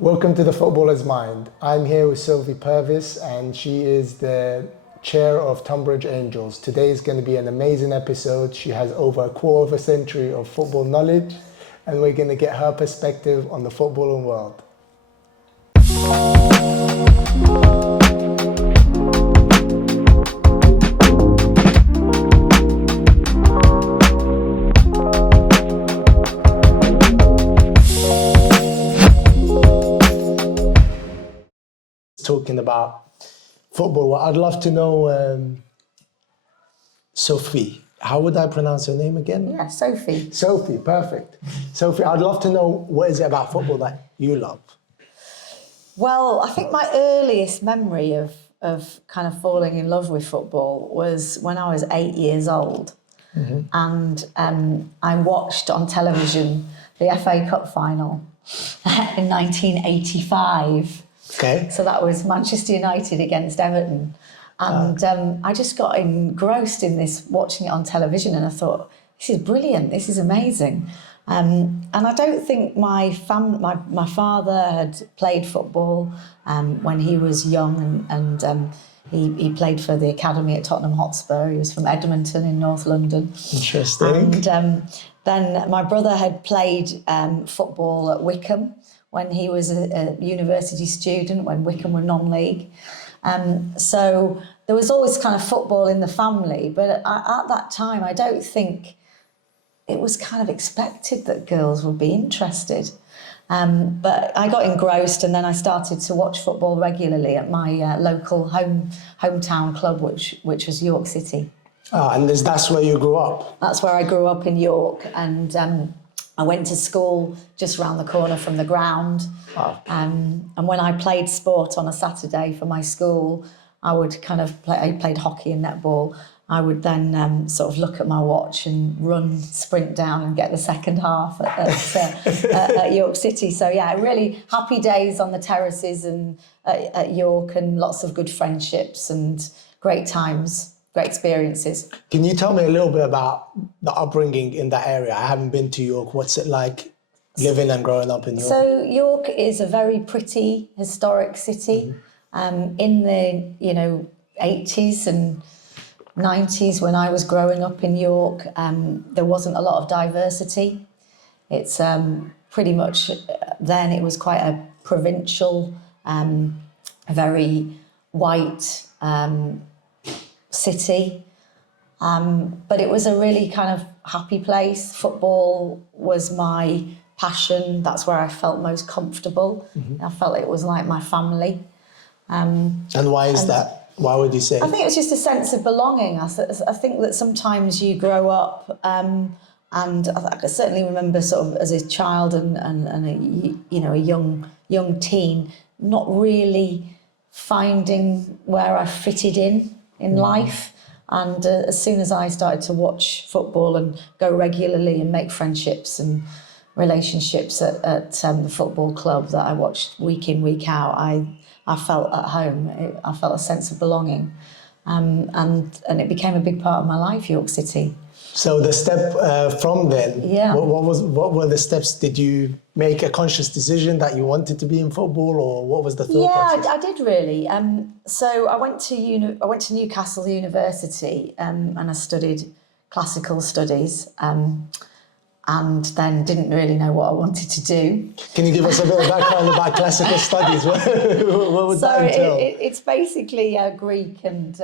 Welcome to the Footballer's Mind. I'm here with Sophie Purves and she is the chair of Tonbridge Angels. Today is going to be an amazing episode. She has over a quarter of a century of football knowledge and we're going to get her perspective on the footballing world. Talking about football, well, I'd love to know, Sophie. How would I pronounce your name again? Yeah, Sophie. Sophie, perfect. Sophie, I'd love to know what is it about football that you love? Well, I think my earliest memory of kind of falling in love with football was when I was 8 years old. And I watched on television the FA Cup final in 1985. Okay. So that was Manchester United against Everton. And I just got engrossed in this, watching it on television, and I thought, this is brilliant, this is amazing. And I don't think my father had played football when he was young, and he played for the academy at Tottenham Hotspur. He was from Edmonton in North London. Interesting. And then my brother had played football at Wycombe when he was a university student, when Wycombe were non-league. So there was always kind of football in the family, but at that time, I don't think it was kind of expected that girls would be interested. But I got engrossed, and then I started to watch football regularly at my local hometown club, which was York City. And that's where you grew up? That's where I grew up, in York, and I went to school just around the corner from the ground. Wow. And when I played sport on a Saturday for my school, I would kind of I played hockey and netball. I would then sort of look at my watch and sprint down and get the second half at York City. So yeah, really happy days on the terraces and at York, and lots of good friendships and great times. Great experiences. Can you tell me a little bit about the upbringing in that area? I haven't been to York. What's it like living and growing up in York? So York is a very pretty, historic city. In the 80s and 90s, when I was growing up in York, there wasn't a lot of diversity. It's pretty much, then it was quite a provincial, very white city, but it was a really kind of happy place. Football was my passion. That's where I felt most comfortable. I felt it was like my family. And why is that? Why would you say? I think it was just a sense of belonging. I think that sometimes you grow up, and I certainly remember sort of as a child and a young teen, not really finding where I fitted in life. And as soon as I started to watch football and go regularly and make friendships and relationships at the football club that I watched week in, week out, I felt at home. I felt a sense of belonging. And it became a big part of my life, York City. So the step from then, Yeah. what were the steps? Did you make a conscious decision that you wanted to be in football, or what was the thought process? Yeah, I did really. So I went to Newcastle University, and I studied classical studies, and then didn't really know what I wanted to do. Can you give us a bit of background about classical studies? What would that entail? It's basically Greek and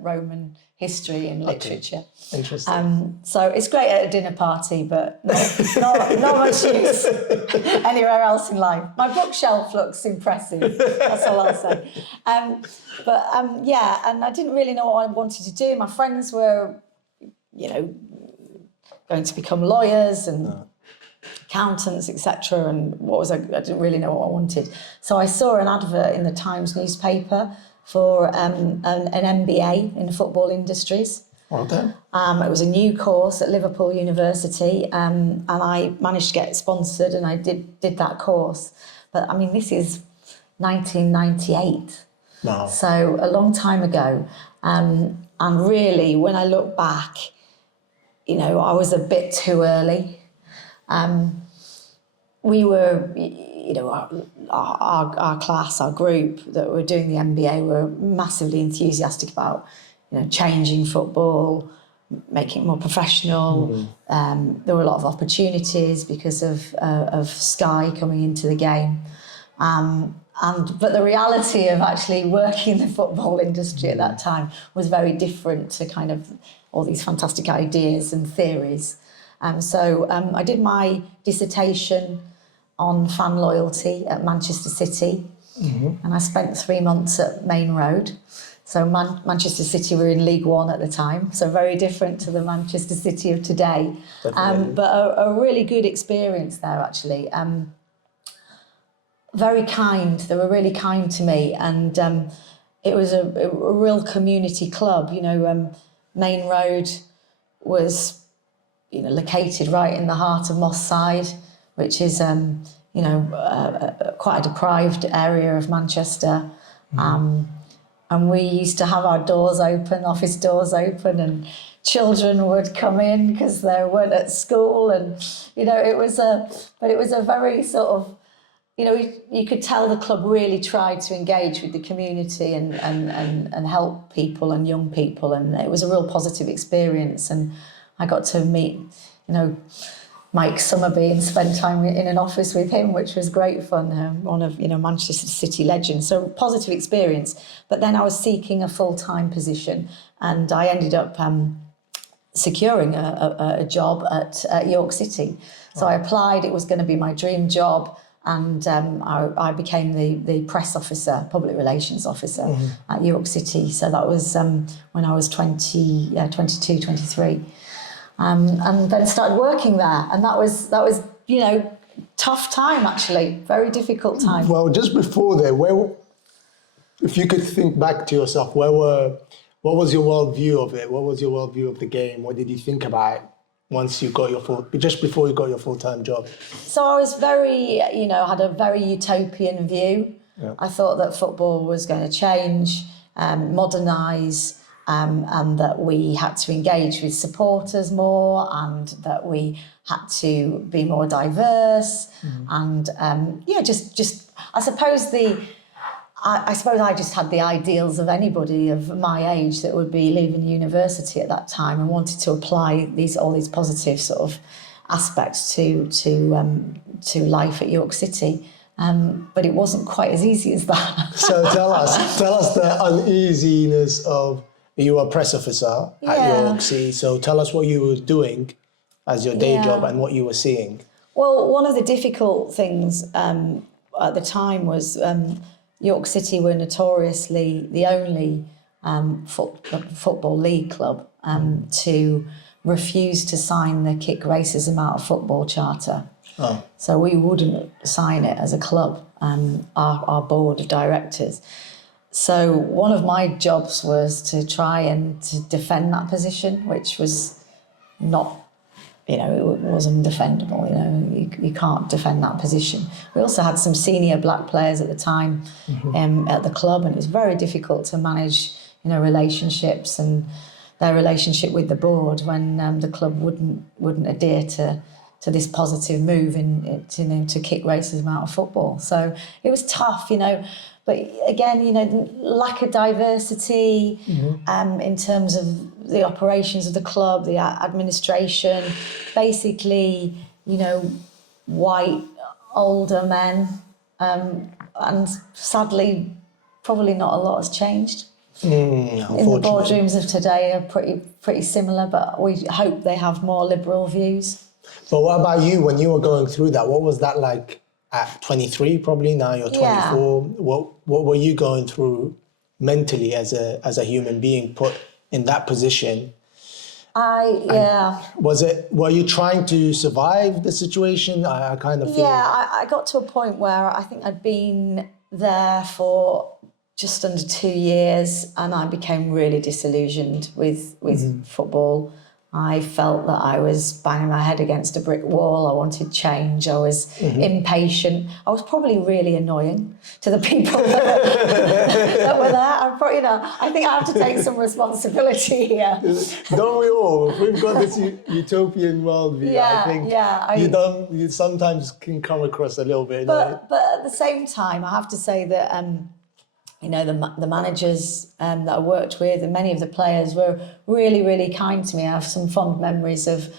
Roman history and literature. Okay. Interesting. So it's great at a dinner party, but not much use anywhere else in life. My bookshelf looks impressive. That's all I'll say. Yeah, and I didn't really know what I wanted to do. My friends were, going to become lawyers and accountants, etc. And I didn't really know what I wanted. So I saw an advert in the Times newspaper for an MBA in football industries. Okay. It was a new course at Liverpool University, and I managed to get it sponsored, and I did that course. But I mean, this is 1998. Wow. So a long time ago. And really, when I look back, I was a bit too early. We were, you know, our class, our group that were doing the MBA were massively enthusiastic about, you know, changing football, making it more professional. There were a lot of opportunities because of Sky coming into the game. But the reality of actually working in the football industry at that time was very different to kind of all these fantastic ideas and theories. So I did my dissertation on fan loyalty at Manchester City, and I spent 3 months at Main Road. So Manchester City were in League One at the time, so very different to the Manchester City of today. But a really good experience there, actually. Very kind. They were really kind to me, and it was a real community club. You know, Main Road was, you know, located right in the heart of Moss Side, which is, you know, quite a deprived area of Manchester. And we used to have our doors open, office doors open, and children would come in because they weren't at school. And, you know, it was a very sort of, you know, you could tell the club really tried to engage with the community and help people and young people. And it was a real positive experience. And I got to meet, you know, Mike Summerby and spend time in an office with him, which was great fun. One of, you know, Manchester City legends. So positive experience. But then I was seeking a full-time position, and I ended up securing a job at York City. So I applied. It was going to be my dream job. And I became the press officer, public relations officer at York City. So that was when I was 22, 23. And then started working there. And that was, you know, tough time, actually, very difficult time. Well, just before there, if you could think back to yourself, what was your worldview of it? What was your worldview of the game? What did you think about it once you got just before you got your full-time job? So I was very, you know, had a very utopian view. Yeah. I thought that football was going to change, modernise, and that we had to engage with supporters more, and that we had to be more diverse. And just I suppose I suppose I just had the ideals of anybody of my age that would be leaving university at that time and wanted to apply all these positive sort of aspects to life at York City. But it wasn't quite as easy as that. So tell us the uneasiness of, you were a press officer at York City. So tell us what you were doing as your day job and what you were seeing. Well, one of the difficult things at the time was York City were notoriously the only football league club to refuse to sign the Kick Racism Out of Football Charter. Oh. So we wouldn't sign it as a club, our board of directors. So one of my jobs was to try and to defend that position, which was not, you know, it was undefendable. You know, you can't defend that position. We also had some senior black players at the time at the club, and it was very difficult to manage, you know, relationships and their relationship with the board when the club wouldn't adhere to this positive move to kick racism out of football. So it was tough, you know. But again, you know, lack of diversity in terms of the operations of the club, the administration, basically, you know, white, older men. And sadly, probably not a lot has changed. In the boardrooms of today are pretty similar, but we hope they have more liberal views. But what about you when you were going through that? What was that like at 23? Probably now you're 24. Yeah. What were you going through mentally as a human being put in that position? Were you trying to survive the situation? I kind of feel. Yeah, I got to a point where I think I'd been there for just under 2 years, and I became really disillusioned with football. I felt that I was banging my head against a brick wall. I wanted change. I was impatient. I was probably really annoying to the people that were there. I think I have to take some responsibility here. Don't we all? We've got this utopian worldview. Yeah, I think you sometimes can come across a little bit. But at the same time, I have to say that the managers that I worked with and many of the players were really, really kind to me. I have some fond memories of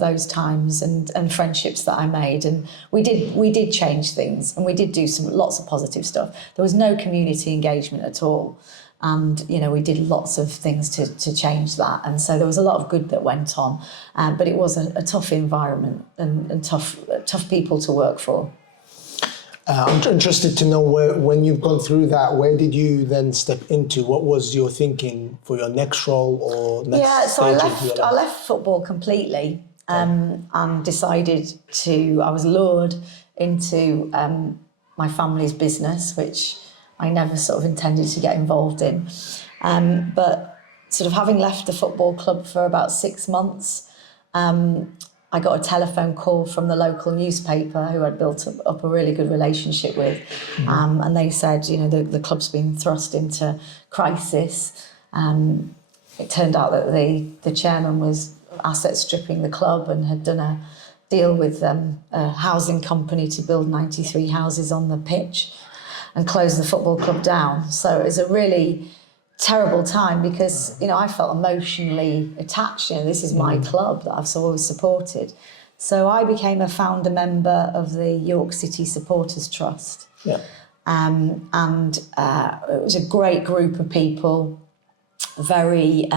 those times and friendships that I made. And we did change things, and we did do lots of positive stuff. There was no community engagement at all. And, we did lots of things to change that. And so there was a lot of good that went on. But it was a tough environment and tough people to work for. I'm interested to know when you've gone through that, where did you then step into? What was your thinking for your next role or next stage of your life? I left football completely and decided I was lured into my family's business, which I never sort of intended to get involved in. But sort of having left the football club for about 6 months, I got a telephone call from the local newspaper who I'd built up a really good relationship with. And they said, the club's been thrust into crisis. It turned out that the chairman was asset stripping the club and had done a deal with a housing company to build 93 houses on the pitch and close the football club down. So it was a really terrible time because, I felt emotionally attached. This is my club that I've always supported. So I became a founder member of the York City Supporters Trust. Yeah. And it was a great group of people, very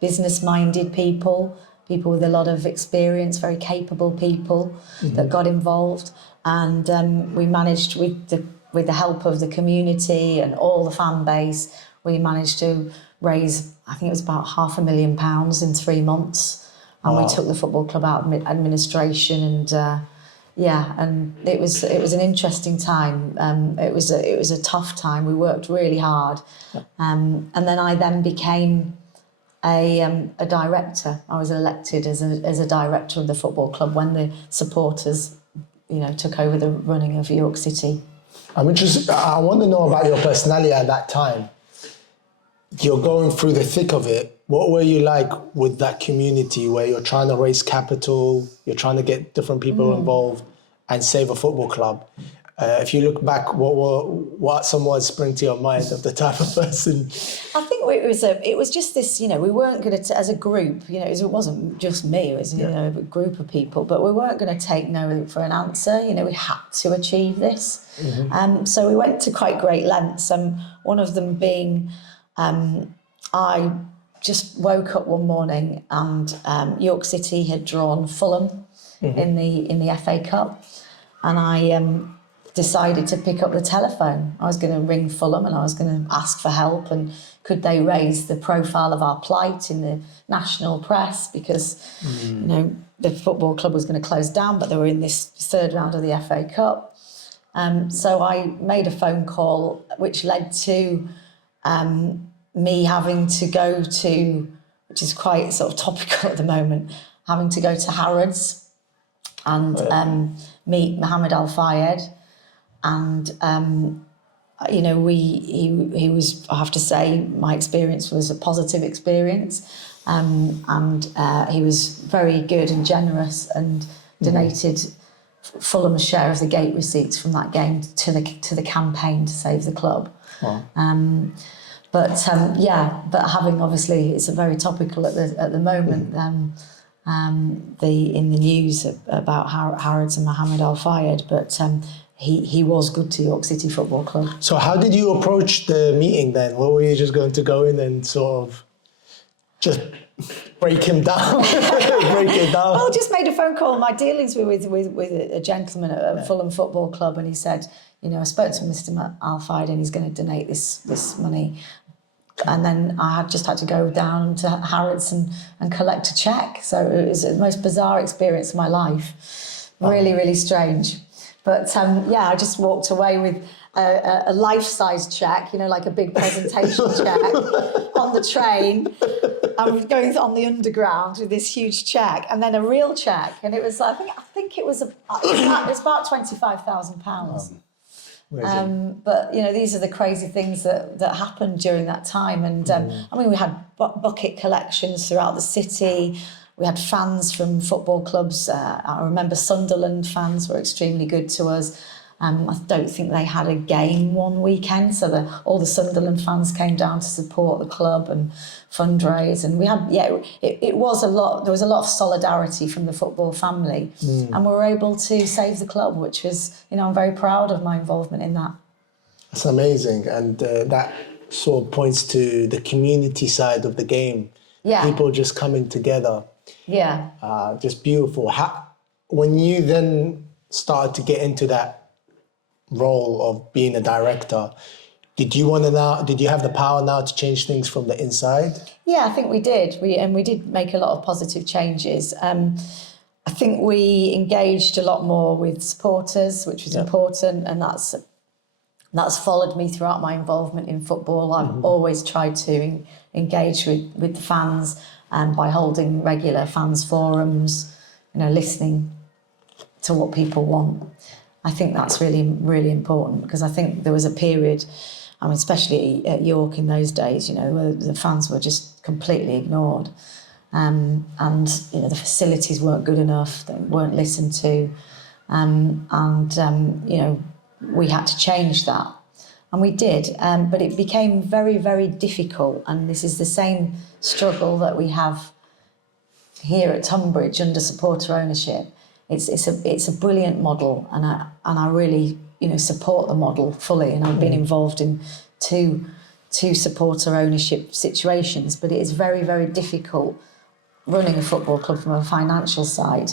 business-minded people with a lot of experience, very capable people that got involved. And we managed, with the help of the community and all the fan base, we managed to raise, I think it was about £500,000 in 3 months. And we took the football club out of administration and and it was an interesting time. It was a tough time. We worked really hard. And then I became a director. I was elected as a director of the football club when the supporters, took over the running of York City. I'm interested. I want to know about your personality at that time. You're going through the thick of it. What were you like with that community where you're trying to raise capital, you're trying to get different people involved and save a football club? If you look back, what some words spring to your mind of the type of person? I think it was just this, we weren't going to, as a group, it wasn't just me, it was a group of people, but we weren't going to take no for an answer. We had to achieve this. So we went to quite great lengths. One of them being, I just woke up one morning and York City had drawn Fulham in the FA Cup, and I decided to pick up the telephone. I was going to ring Fulham and I was going to ask for help and could they raise the profile of our plight in the national press because the football club was going to close down, but they were in this third round of the FA Cup. So I made a phone call which led to me having to go to, which is quite sort of topical at the moment, having to go to Harrods and meet Mohammed Al-Fayed. And, he was, I have to say, my experience was a positive experience. And he was very good and generous and donated Fulham's share of the gate receipts from that game to the campaign to save the club. Wow. But having obviously, it's a very topical at the moment. In the news about Harrods and Mohammed Al-Fayed, but he was good to York City Football Club. So how did you approach the meeting then? What were you just going to go in and sort of just break him down? Well, just made a phone call. My dealings were with a gentleman at Fulham Football Club, and he said, I spoke to Mr. Al-Fayed and he's going to donate this money. And then I had to go down to Harrods and collect a cheque. So it was the most bizarre experience of my life. Really, really strange. But yeah, I just walked away with a life-size cheque, you know, like a big presentation cheque on the train. I was going on the underground with this huge cheque, and then a real cheque, and it was I think it was about £25,000. But you know, these are the crazy things that happened during that time, and I mean, we had bucket collections throughout the city. We had fans from football clubs. I remember Sunderland fans were extremely good to us. I don't think they had a game one weekend, so all the Sunderland fans came down to support the club and fundraise. And we had, it was a lot. There was a lot of solidarity from the football family, and we were able to save the club, which was, you know, I'm very proud of my involvement in that. That's amazing, and that sort of points to the community side of the game. Yeah. People just coming together. Yeah. Just beautiful. When you then started to get into that role of being a director, did you have the power now to change things from the inside? Yeah, I think we did. We did make a lot of positive changes. I think we engaged a lot more with supporters, which was important, and that's followed me throughout my involvement in football. I've always tried to engage with the fans, by holding regular fans forums, you know, listening to what people want. I think that's really, really important, because I think there was a period, I mean, especially at York in those days, you know, where the fans were just completely ignored. And, you know, the facilities weren't good enough, they weren't listened to. You know, we had to change that. And we did, but it became very, very difficult. And this is the same struggle that we have here at Tonbridge under supporter ownership. It's a brilliant model, and I really, you know, support the model fully. And I've been involved in two supporter ownership situations, but it is very, very difficult running a football club from a financial side.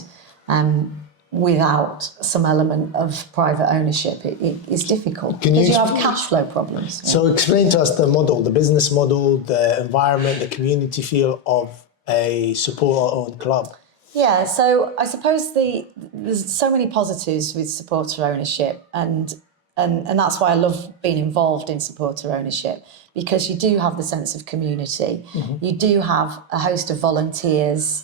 Without some element of private ownership, it is difficult because you have cash flow problems. So explain to us the model, the business model, the environment, the community feel of a supporter-owned club. Yeah, so I suppose there's so many positives with supporter ownership, and that's why I love being involved in supporter ownership, because you do have the sense of community. You do have a host of volunteers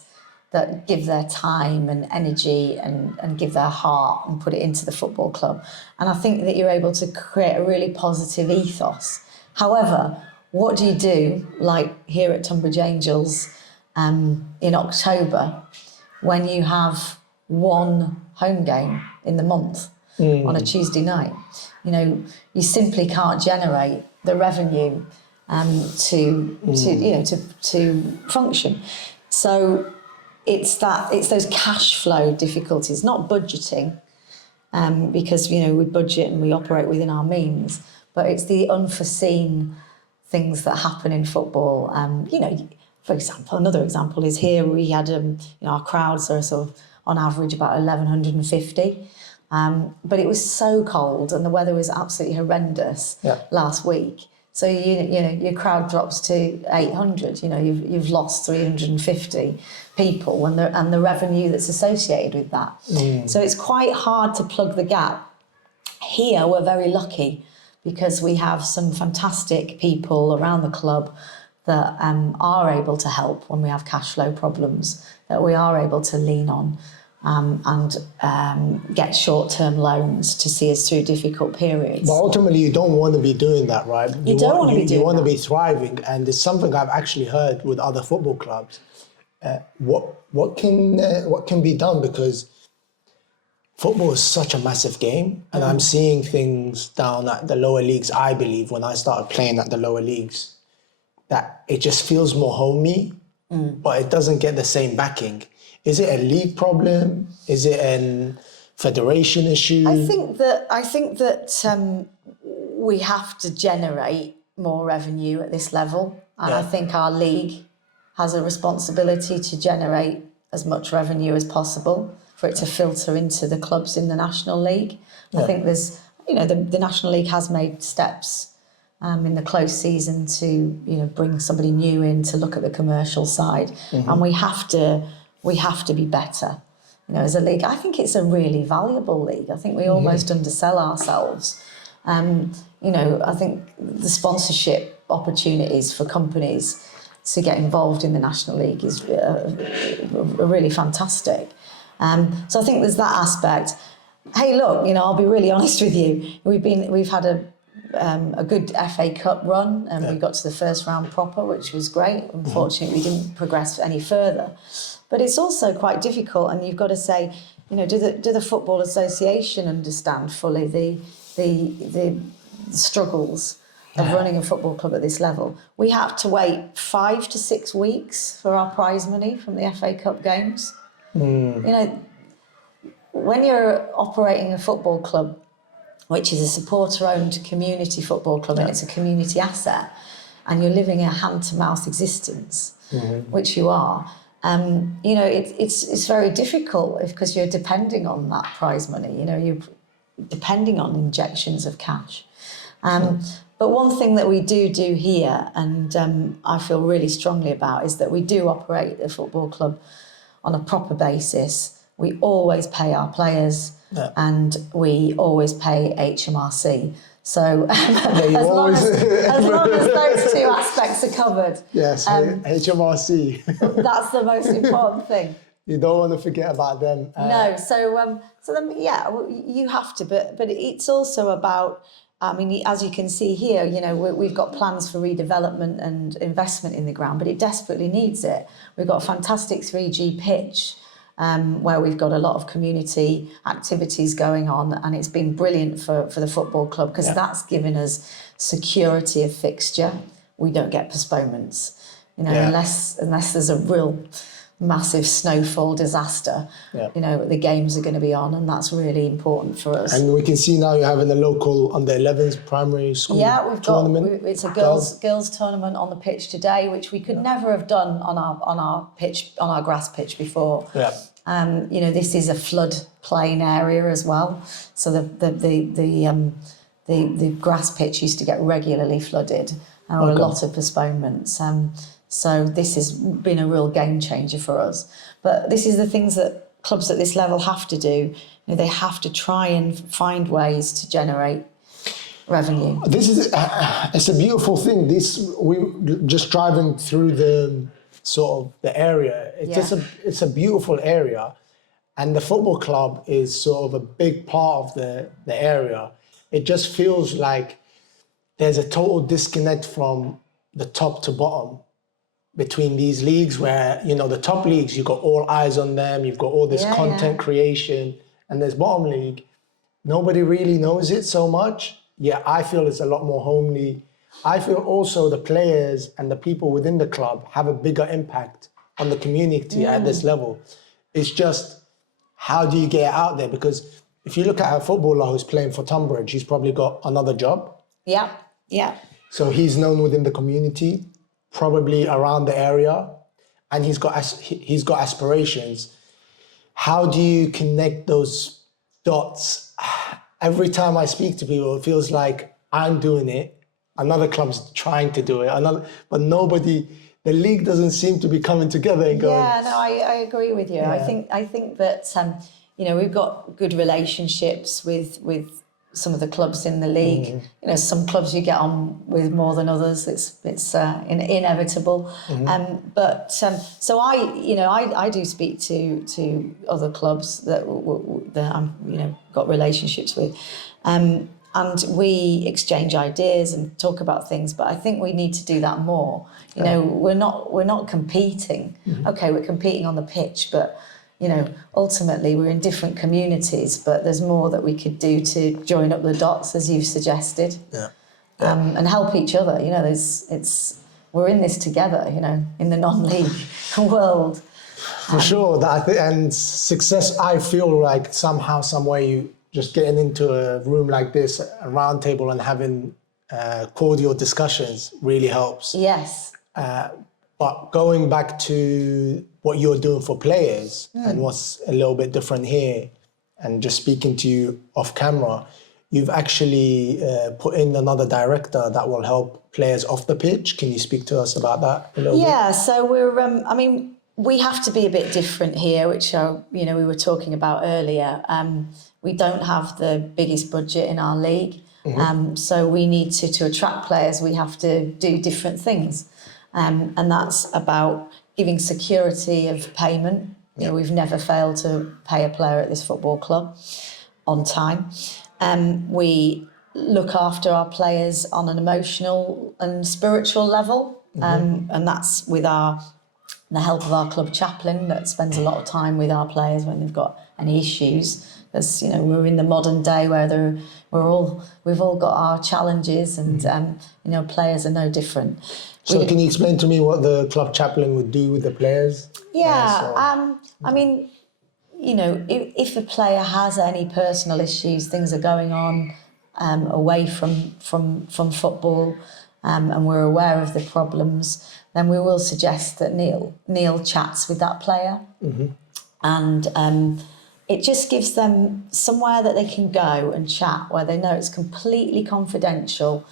that give their time and energy and give their heart and put it into the football club. And I think that you're able to create a really positive ethos. However, what do you do, like here at Tonbridge Angels in October, when you have one home game in the month on a Tuesday night? You know, you simply can't generate the revenue to function. So it's those cash flow difficulties, not budgeting, because, you know, we budget and we operate within our means, but it's the unforeseen things that happen in football. You know, for example, another example is here we had, you know, our crowds are sort of on average about 1,150, but it was so cold and the weather was absolutely horrendous last week. So you know your crowd drops to 800. You know, you've lost 350 people, and the revenue that's associated with that. So it's quite hard to plug the gap. Here we're very lucky because we have some fantastic people around the club that are able to help when we have cash flow problems, that we are able to lean on and get short-term loans to see us through difficult periods. But ultimately, you don't want to be doing that, right? You don't want to be doing that. You want to be thriving, and it's something I've actually heard with other football clubs. What can be done, because football is such a massive game, and I'm seeing things down at the lower leagues. I believe when I started playing at the lower leagues, that it just feels more homey, but it doesn't get the same backing. Is it a league problem? Is it a federation issue? I think that we have to generate more revenue at this level, and I think our league has a responsibility to generate as much revenue as possible for it to filter into the clubs in the National League. I think there's, you know, the National League has made steps in the close season to, you know, bring somebody new in to look at the commercial side, and we have to be better. as a league. I think it's a really valuable league. I think we almost undersell ourselves. I think the sponsorship opportunities for companies to get involved in the National League is really fantastic. So I think there's that aspect. Hey, look, I'll be really honest with you. We've had a good FA Cup run, and we got to the first round proper, which was great. Unfortunately, we didn't progress any further. But it's also quite difficult, and you've got to say, do the Football Association understand fully the struggles of running a football club at this level? We have to wait 5 to 6 weeks for our prize money from the FA Cup games. When you're operating a football club, which is a supporter-owned community football club, and it's a community asset, and you're living a hand-to-mouth existence, which you are, it's very difficult because you're depending on that prize money. You're depending on injections of cash. But one thing that we do here, and I feel really strongly about, is that we do operate the football club on a proper basis. We always pay our players, and we always pay HMRC. So as long as those two aspects are covered. Yes, HMRC. That's the most important thing. You don't want to forget about them. No, so then, you have to, but it's also about, as you can see here, we've got plans for redevelopment and investment in the ground, but it desperately needs it. We've got a fantastic 3G pitch, where we've got a lot of community activities going on, and it's been brilliant for the football club because that's given us security of fixture. We don't get postponements, unless there's a real massive snowfall disaster. The games are going to be on, and that's really important for us. And we can see now you're having a local under 11s primary school tournament. It's a girls tournament on the pitch today, which we could never have done on our grass pitch before. This is a floodplain area as well, so the grass pitch used to get regularly flooded. There were a lot of postponements. So this has been a real game changer for us. But this is the things that clubs at this level have to do. They have to try and find ways to generate revenue. This is it's a beautiful thing. We just driving through the area. It's a beautiful area, and the football club is sort of a big part of the area. It just feels like there's a total disconnect from the top to bottom between these leagues, where the top leagues, you've got all eyes on them, you've got all this content creation, and there's bottom league, nobody really knows it so much. I feel it's a lot more homely. I feel also the players and the people within the club have a bigger impact on the community at this level. It's just, how do you get it out there? Because if you look at a footballer who's playing for Tonbridge, he's probably got another job. So he's known within the community, probably around the area, and he's got aspirations. How do you connect those dots? Every time I speak to people, it feels like I'm doing it, another club's trying to do it, but nobody, the league doesn't seem to be coming together and going. I agree with you. I think that we've got good relationships with some of the clubs in the league. Some clubs you get on with more than others. It's inevitable. So I do speak to other clubs that I'm got relationships with, and we exchange ideas and talk about things. But I think we need to do that more. We're not competing. Okay, we're competing on the pitch, but ultimately we're in different communities, but there's more that we could do to join up the dots, as you've suggested, and help each other. We're in this together, in the non-league world. For sure, and success, I feel like somehow, some way, you just getting into a room like this, a round table, and having cordial discussions really helps. Yes. But going back to what you're doing for players and what's a little bit different here, and just speaking to you off camera, you've actually put in another director that will help players off the pitch. Can you speak to us about that a little bit? Yeah, so we're, we have to be a bit different here, which we were talking about earlier. We don't have the biggest budget in our league, so we need to attract players. We have to do different things, and that's about giving security of payment. We've never failed to pay a player at this football club on time. We look after our players on an emotional and spiritual level, and that's with the help of our club chaplain that spends a lot of time with our players when they've got any issues. Because we're in the modern day where we've all got our challenges, and players are no different. So can you explain to me what the club chaplain would do with the players? Yeah, I mean, if a player has any personal issues, things are going on away from football, and we're aware of the problems, then we will suggest that Neil chats with that player, and it just gives them somewhere that they can go and chat where they know it's completely confidential.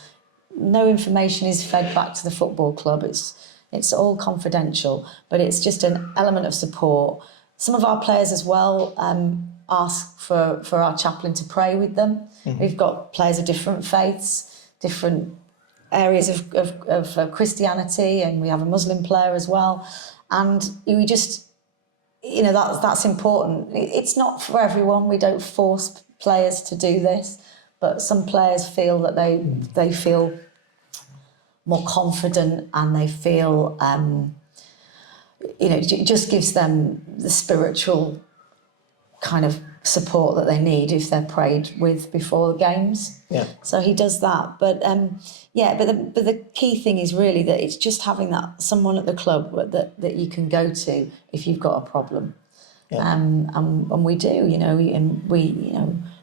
No information is fed back to the football club. It's all confidential, but it's just an element of support. Some of our players as well ask for our chaplain to pray with them. We've got players of different faiths, different areas of Christianity, and we have a Muslim player as well. And we just, that's important. It's not for everyone. We don't force players to do this, but some players feel that they feel more confident, and they feel, it just gives them the spiritual kind of support that they need if they're prayed with before the games. Yeah. So he does that, but the key thing is really that it's just having that someone at the club that you can go to if you've got a problem. Yeah. And we do, we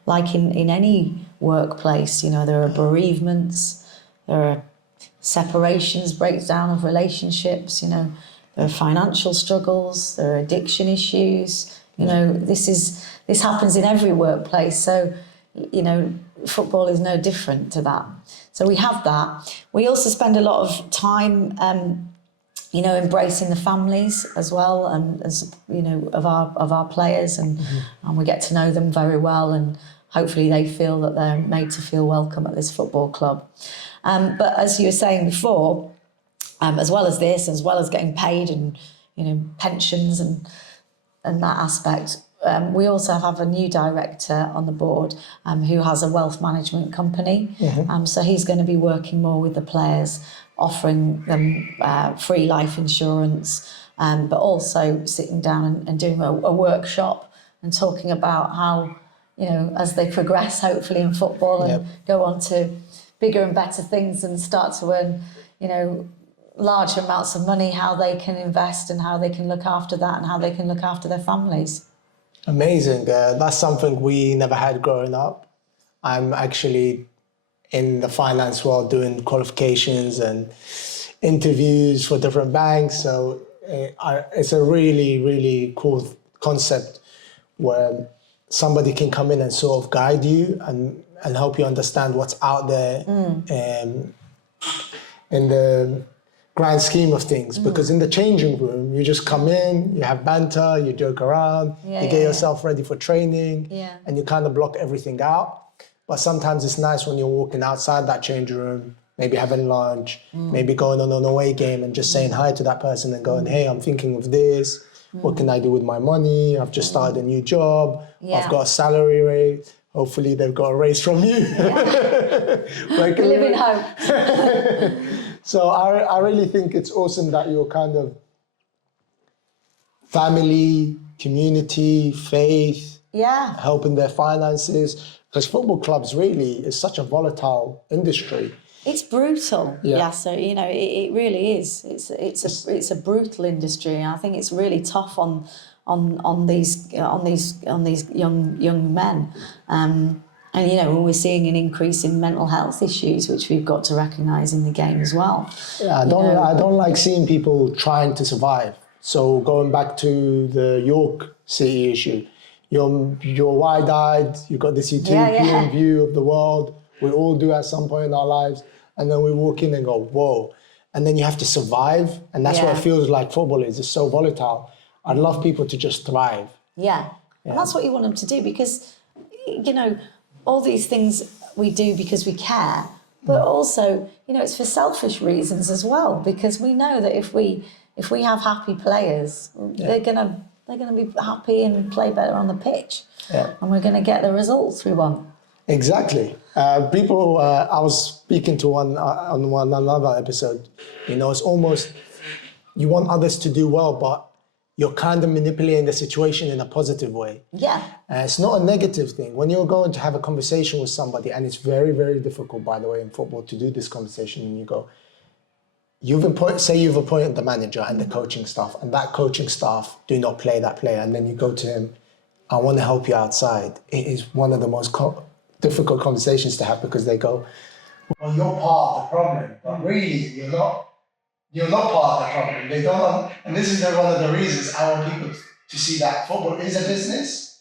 like in any workplace, there are bereavements, there are separations, breakdown of relationships, there are financial struggles, there are addiction issues. This happens in every workplace. So, football is no different to that. So we have that. We also spend a lot of time, embracing the families as well, and as of our players, and we get to know them very well, and hopefully they feel that they're made to feel welcome at this football club. But as you were saying before, as well as this, as well as getting paid and pensions and that aspect, we also have a new director on the board who has a wealth management company. So he's going to be working more with the players, offering them free life insurance, but also sitting down and doing a workshop and talking about how, as they progress, hopefully in football, and go on to bigger and better things and start to earn, large amounts of money, how they can invest and how they can look after that and how they can look after their families. Amazing. That's something we never had growing up. I'm actually in the finance world doing qualifications and interviews for different banks. So it's a really, really cool concept where somebody can come in and sort of guide you and help you understand what's out there in the grand scheme of things. Because in the changing room, you just come in, you have banter, you joke around, you get yourself ready for training, and you kind of block everything out. But sometimes it's nice when you're walking outside that changing room, maybe having lunch, maybe going on an away game and just saying hi to that person and going, hey, I'm thinking of this. What can I do with my money? I've just started a new job. I've got a salary raise. Hopefully they've got a raise from you. We live in hope. So I really think it's awesome that you're kind of family, community, faith, helping their finances. Because football clubs really is such a volatile industry. It's brutal, so it really is. It's a brutal industry, and I think it's really tough on these young men. And we're seeing an increase in mental health issues, which we've got to recognise in the game as well. Yeah, I don't like seeing people trying to survive. So going back to the York City issue, you're wide-eyed, you've got this utopian view of the world. We all do at some point in our lives. And then we walk in and go, whoa. and then you have to survive. And that's what it feels like football is. It's so volatile. I'd love people to just thrive. Yeah. And that's what you want them to do, because, you know, all these things we do because we care, but also, you know, it's for selfish reasons as well, because we know that if we have happy players, they're gonna be happy and play better on the pitch, and we're gonna get the results we want. Exactly. People, I was speaking to one on another episode. You know, it's almost you want others to do well, but you're kind of manipulating the situation in a positive way. Yeah. It's not a negative thing. When you're going to have a conversation with somebody, and it's very, very difficult, by the way, in football to do this conversation, and you go, you've appointed the manager and the coaching staff, and that coaching staff do not play that player, and then you go to him, I want to help you outside. It is one of the most difficult conversations to have, because they go, well, you're part of the problem, but really you're not. You're not part of the problem. They don't, and this is one of the reasons I want people to see that football is a business,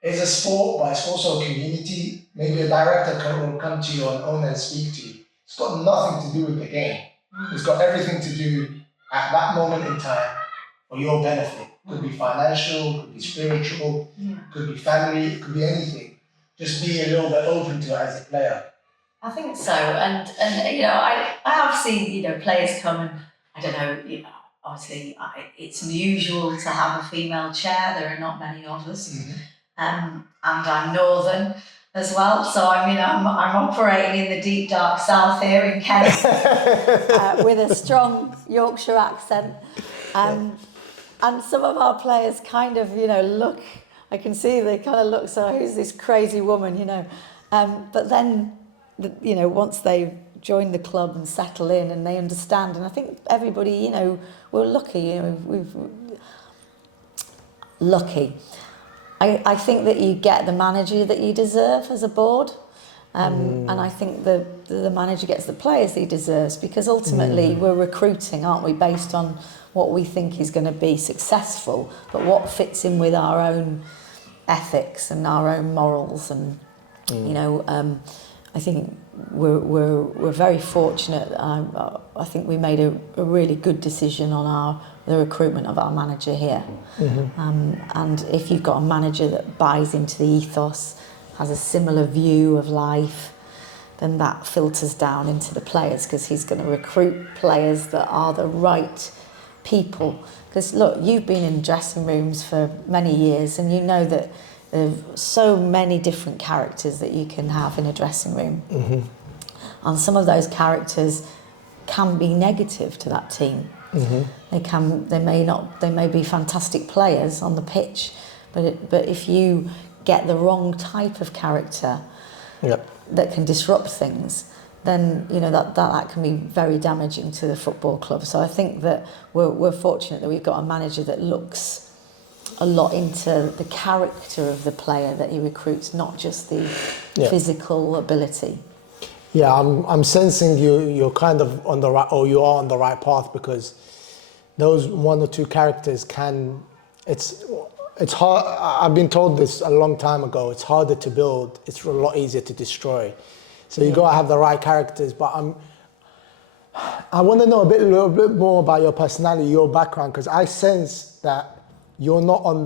is a sport, but it's also a community. Maybe a director will come to you and owner and speak to you. It's got nothing to do with the game. It's got everything to do at that moment in time for your benefit. Could be financial, could be spiritual, could be family, it could be anything. Just be a little bit open to it as a player. I think so, and you know, I have seen, you know, players come, and I don't know, you know, obviously it's unusual to have a female chair. There are not many of us, and I'm northern as well, so I mean I'm operating in the deep dark south here in Kent with a strong Yorkshire accent, and some of our players kind of, you know, look. I can see they kind of look. So who's this crazy woman, you know? But then. You know, once they join the club and settle in and they understand, and I think everybody, you know, we're lucky, you know, we've lucky. I think that you get the manager that you deserve as a board, and I think the manager gets the players that he deserves, because ultimately we're recruiting, aren't we, based on what we think is going to be successful, but what fits in with our own ethics and our own morals, and you know. I think we're very fortunate. I think we made a really good decision on the recruitment of our manager here. And if you've got a manager that buys into the ethos, has a similar view of life, then that filters down into the players, because he's going to recruit players that are the right people. Because look, you've been in dressing rooms for many years, and you know that there's so many different characters that you can have in a dressing room. And some of those characters can be negative to that team. They may be fantastic players on the pitch, but if you get the wrong type of character that can disrupt things, then you know that can be very damaging to the football club. So I think that we're fortunate that we've got a manager that looks a lot into the character of the player that he recruits, not just the physical ability. Yeah, I'm sensing you're kind of on the right, or you are on the right path, because those one or two characters it's hard. I've been told this a long time ago. It's harder to build. It's a lot easier to destroy. So you got to have the right characters. But I want to know a little bit more about your personality, your background, because I sense that you're not on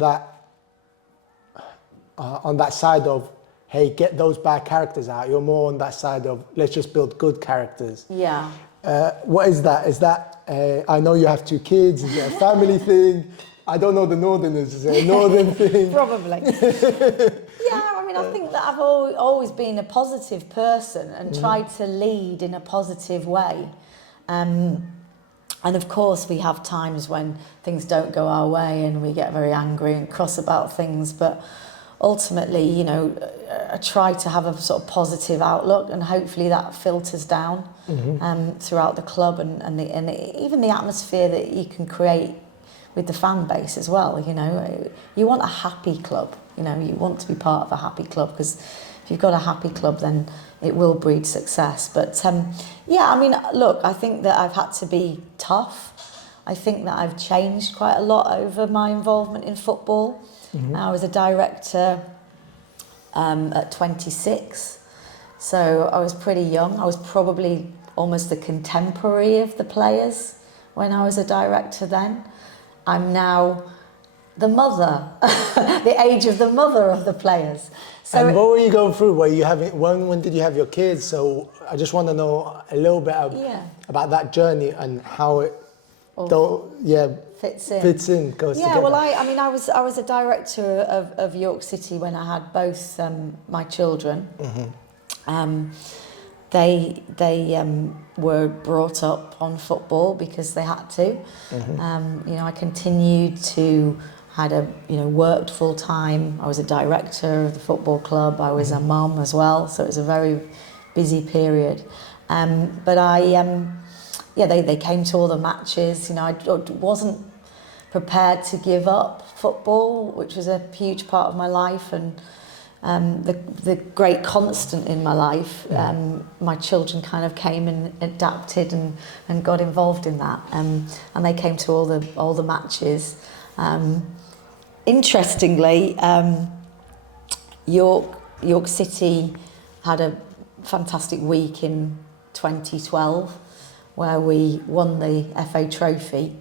that side of, hey, get those bad characters out. You're more on that side of, let's just build good characters. Yeah. What is that? Is that, I know you have 2 kids, is it a family thing? I don't know the Northerners, is it a Northern thing? Probably. Yeah, I mean, I think that I've always been a positive person and tried to lead in a positive way. And of course, we have times when things don't go our way and we get very angry and cross about things. But ultimately, you know, I try to have a sort of positive outlook, and hopefully that filters down throughout the club, and even the atmosphere that you can create with the fan base as well. You know, you want a happy club. You know, you want to be part of a happy club, because if you've got a happy club, then it will breed success. But yeah, I mean, look, I think that I've had to be tough. I think that I've changed quite a lot over my involvement in football. I was a director at 26, so I was pretty young. I was probably almost the contemporary of the players when I was a director then. I'm now the mother, the age of the mother of the players. So and what were you going through? Were you having, when did you have your kids? So I just want to know a little bit about that journey and how it fits in, goes together. Well, I was a director of York City when I had both my children. They were brought up on football because they had to. I continued to worked full time. I was a director of the football club. I was a mum as well, so it was a very busy period. But they came to all the matches. I wasn't prepared to give up football, which was a huge part of my life, and the great constant in my life. My children kind of came and adapted and got involved in that, and they came to all the matches. Interestingly, York City had a fantastic week in 2012 where we won the FA Trophy,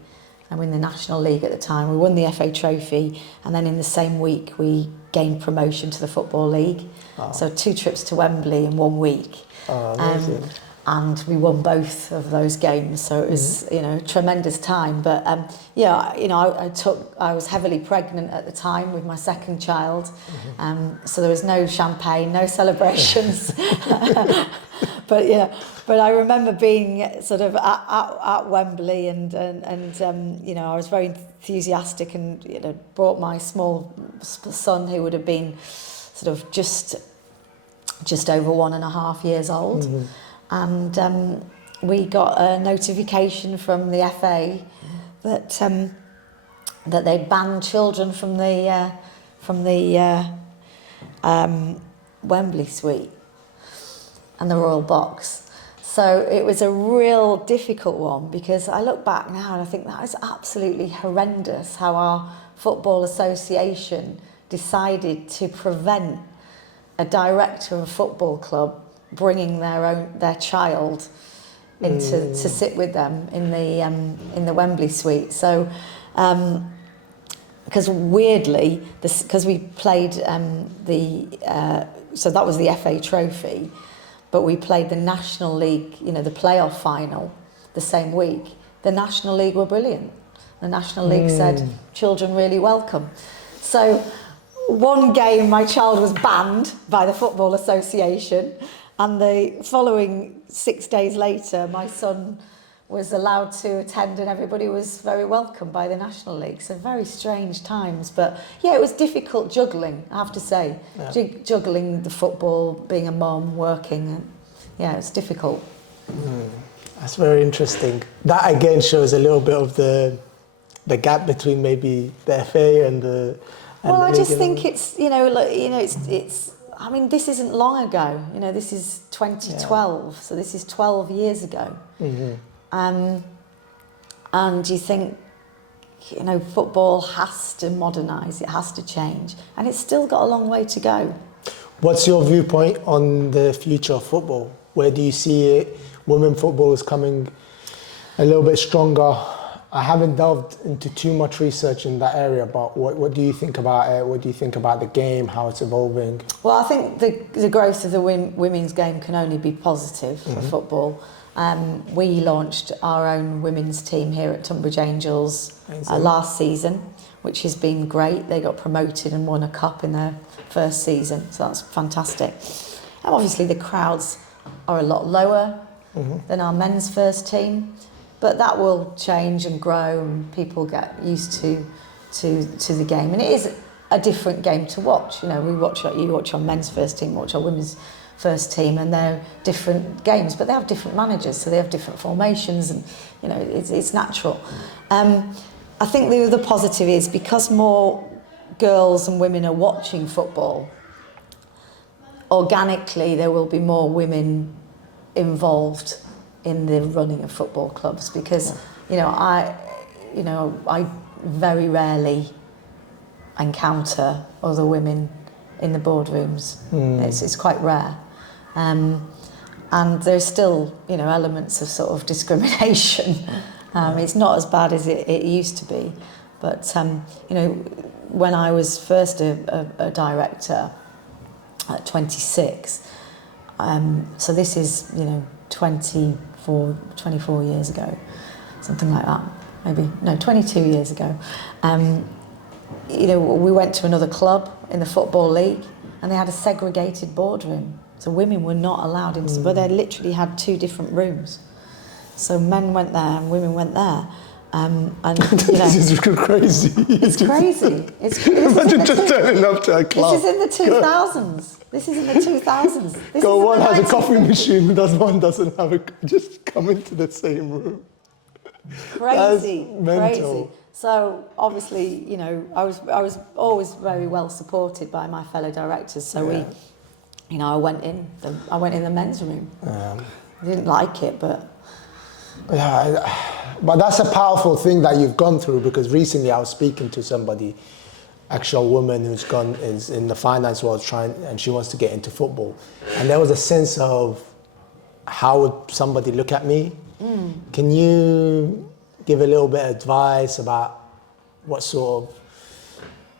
and we're in the National League at the time. We won the FA Trophy, and then in the same week we gained promotion to the Football League. So 2 trips to Wembley in 1 week. And we won both of those games, so it was a tremendous time. But I was heavily pregnant at the time with my second child, so there was no champagne, no celebrations. But I remember being sort of at Wembley, and I was very enthusiastic, and brought my small son, who would have been sort of just over 1.5 years old. And we got a notification from the FA that they banned children from the Wembley suite and the Royal Box. So it was a real difficult one, because I look back now and I think that is absolutely horrendous how our Football Association decided to prevent a director of a football club bringing their child in to sit with them in the Wembley suite. So because weirdly, because we played so that was the FA Trophy, but we played the National League, the playoff final the same week. The National League were brilliant. The National League said, children really welcome. So one game my child was banned by the Football Association, and the following 6 days later, my son was allowed to attend, and everybody was very welcome by the National League. So very strange times. But yeah, it was difficult juggling, I have to say. Yeah. Juggling the football, being a mum, working. And yeah, it's difficult. That's very interesting. That again shows a little bit of the gap between maybe the FA and the... Well, I just think it's, it's I mean, this isn't long ago. This is 2012, so this is 12 years ago. And you think, football has to modernise, it has to change, and it's still got a long way to go. What's your viewpoint on the future of football? Where do you see it? Women football is coming a little bit stronger. I haven't delved into too much research in that area, but what do you think about it? What do you think about the game, how it's evolving? Well, I think the growth of the women's game can only be positive for football. We launched our own women's team here at Tonbridge Angels last season, which has been great. They got promoted and won a cup in their first season, so that's fantastic. And obviously the crowds are a lot lower than our men's first team, but that will change and grow, and people get used to the game. And it is a different game to watch. You watch our men's first team, watch our women's first team, and they're different games, but they have different managers, so they have different formations, and it's natural. I think the other positive is, because more girls and women are watching football, organically there will be more women involved in the running of football clubs, because I very rarely encounter other women in the boardrooms. It's quite rare. and there's still, you know, elements of sort of discrimination. It's not as bad as it used to be, but you know, when I was first a director at 26, so this is, you know, 24 years ago, something like that, maybe, no, 22 years ago. You know, we went to another club in the Football League and they had a segregated boardroom. So women were not allowed in, but they literally had two different rooms. So men went there and women went there. And you know, This is crazy. it's crazy. Imagine just turning up to a club. This is in the 2000s. This is in the 2000s. This Go, is one in the has a 1900s. coffee machine, the other one doesn't have a. Just come into the same room. Crazy, That's mental. crazy. So obviously, you know, I was always very well supported by my fellow directors. So we, you know, I went in the men's room. I didn't like it, but But that's a powerful thing that you've gone through, because recently I was speaking to somebody, actual woman is in the finance world and she wants to get into football. And there was a sense of, how would somebody look at me? Can you give a little bit of advice about what sort of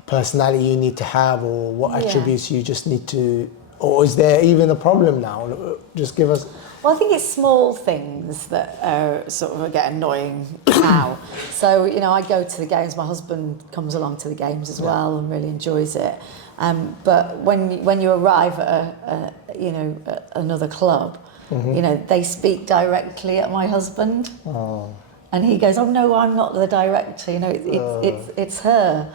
personality you need to have, or what attributes you just need to, or is there even a problem now? Just give us. well, I think it's small things that sort of get annoying now. So, you know, I go to the games. My husband comes along to the games as well and really enjoys it. But when you arrive at another club, you know, they speak directly at my husband, and he goes, "Oh no, I'm not the director. You know, it's her."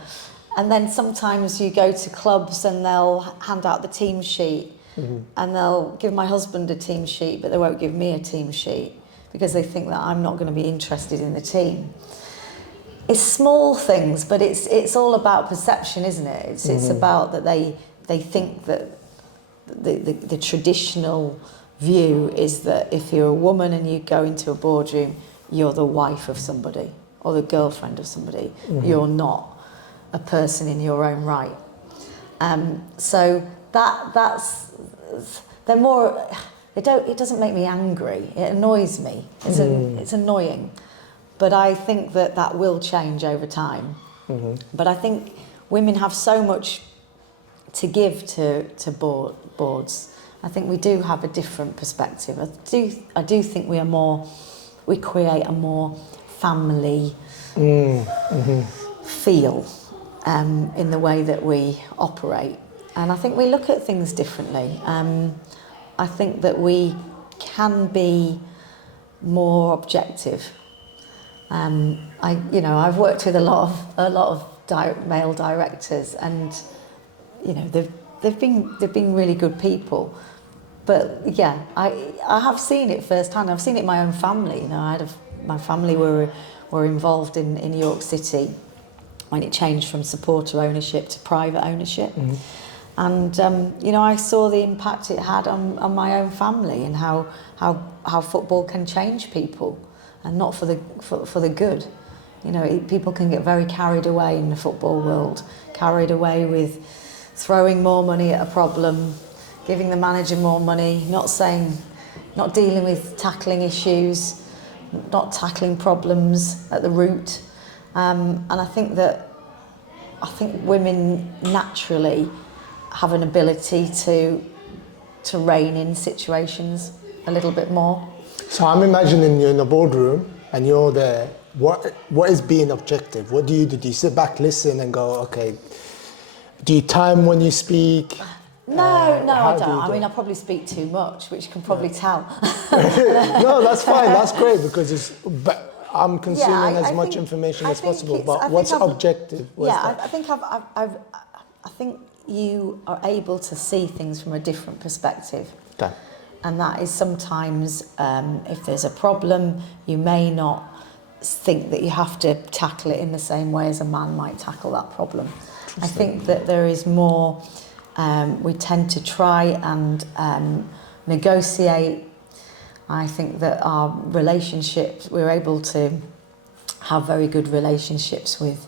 And then sometimes you go to clubs and they'll hand out the team sheet. And they'll give my husband a team sheet, but they won't give me a team sheet because they think that I'm not going to be interested in the team. It's small things, but it's all about perception, isn't it? It's about that they think that the traditional view is that if you're a woman and you go into a boardroom, you're the wife of somebody or the girlfriend of somebody. You're not a person in your own right. So that's they're more. It doesn't make me angry. It annoys me. It's annoying, but I think that will change over time. But I think women have so much to give to boards. I think we do have a different perspective. I do think we create a more family feel in the way that we operate. And I think we look at things differently. I think that we can be more objective. I've worked with a lot of male directors, and you know they've been really good people. But yeah, I have seen it firsthand. I've seen it in my own family. You know, my family were involved in York City when it changed from supporter ownership to private ownership. And you know, I saw the impact it had on my own family, and how football can change people, and not for the good. You know, people can get very carried away in the football world, carried away with throwing more money at a problem, giving the manager more money, not dealing with tackling issues, not tackling problems at the root. And I think women naturally have an ability to rein in situations a little bit more. So I'm imagining you're in a boardroom and you're there. What is being objective? What do you do? Do you sit back, listen, and go, okay? Do you time when you speak? No, I don't. I do mean, I probably speak too much, which you can probably tell. No, that's fine. That's great, because I'm consuming as much think- information I as think possible. it's- But I think what's I've- objective? What's that? I think you are able to see things from a different perspective. Okay. And that is sometimes, if there's a problem, you may not think that you have to tackle it in the same way as a man might tackle that problem. I think that there is more, we tend to try and negotiate. I think that our relationships, we're able to have very good relationships with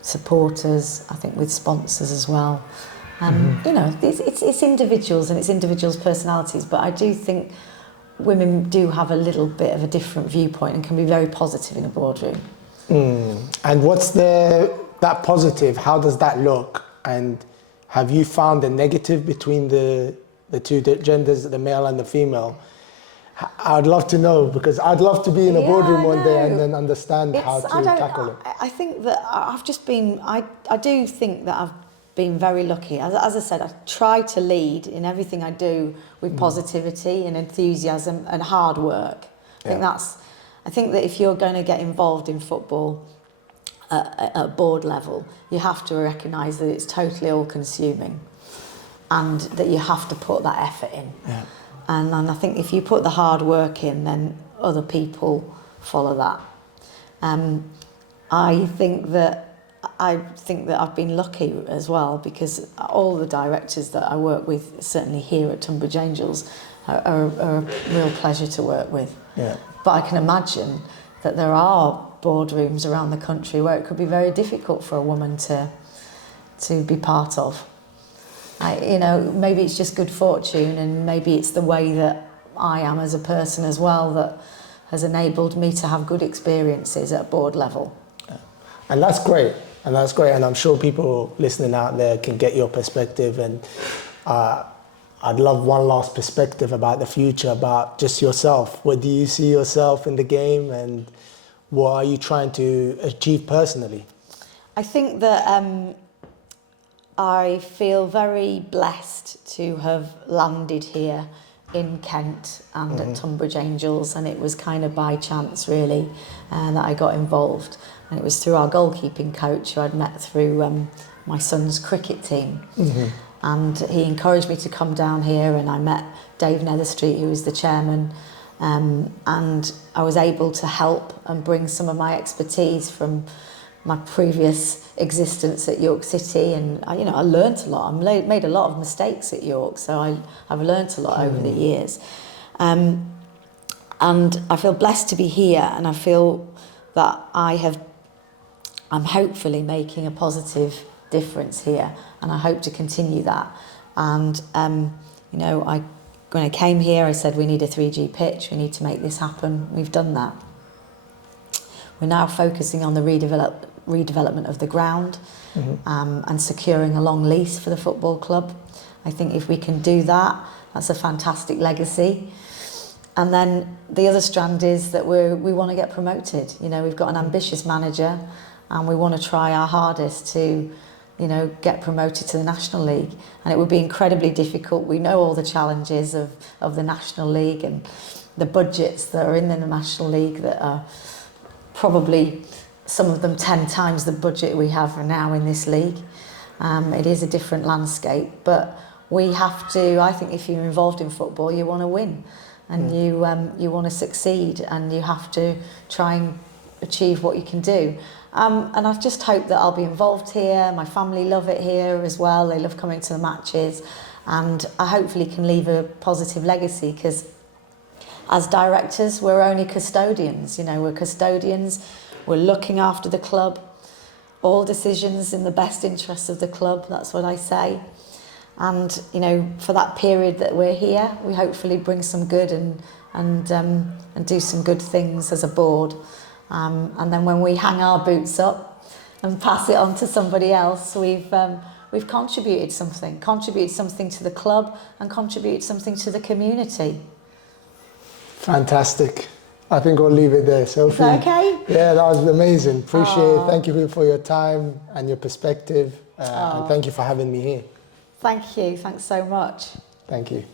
supporters, I think with sponsors as well. You know, it's individuals and it's individuals' personalities, but I do think women do have a little bit of a different viewpoint and can be very positive in a boardroom. And what's that positive? How does that look? And have you found a negative between the two genders, the male and the female? I'd love to know, because I'd love to be in a boardroom one day and then understand how to tackle it. I think that I've just been, I do think that I've been very lucky. As I said, I try to lead in everything I do with positivity and enthusiasm and hard work. I think that if you're going to get involved in football at board level, you have to recognise that it's totally all-consuming and that you have to put that effort in. Yeah. And I think if you put the hard work in, then other people follow that. I think that I've been lucky as well, because all the directors that I work with, certainly here at Tonbridge Angels, are a real pleasure to work with. Yeah. But I can imagine that there are boardrooms around the country where it could be very difficult for a woman to be part of. You know, maybe it's just good fortune, and maybe it's the way that I am as a person as well that has enabled me to have good experiences at board level. Yeah. And that's great. And I'm sure people listening out there can get your perspective. And I'd love one last perspective about the future, about just yourself. Where do you see yourself in the game, and what are you trying to achieve personally? I think that I feel very blessed to have landed here in Kent and at Tonbridge Angels, and it was kind of by chance really that I got involved, and it was through our goalkeeping coach who I'd met through my son's cricket team, and he encouraged me to come down here, and I met Dave Netherstreet, who was the chairman, and I was able to help and bring some of my expertise from my previous existence at York City, and I learnt a lot. I made a lot of mistakes at York, so I've learnt a lot over the years, and I feel blessed to be here, and I feel that I'm hopefully making a positive difference here, and I hope to continue that. And when I came here, I said we need a 3G pitch, we need to make this happen. We've done that. We're now focusing on the redevelopment of the ground, and securing a long lease for the football club. I think if we can do that, that's a fantastic legacy. And then the other strand is that we want to get promoted. You know, we've got an ambitious manager, and we want to try our hardest to, get promoted to the National League. And it would be incredibly difficult. We know all the challenges of the National League and the budgets that are in the National League that are probably some of them 10 times the budget we have now in this league. It is a different landscape, but we have to, I think if you're involved in football, you want to win, and you want to succeed, and you have to try and achieve what you can do. And I just hope that I'll be involved here. My family love it here as well. They love coming to the matches, and I hopefully can leave a positive legacy, because as directors, we're only custodians. We're custodians. We're looking after the club. All decisions in the best interests of the club. That's what I say. And for that period that we're here, we hopefully bring some good and do some good things as a board. And then when we hang our boots up and pass it on to somebody else, we've contributed something to the club, and contributed something to the community. Fantastic. I think we'll leave it there, Sophie. Is that okay? Yeah, that was amazing. Appreciate it. Thank you for your time and your perspective. And thank you for having me here. Thank you. Thanks so much. Thank you.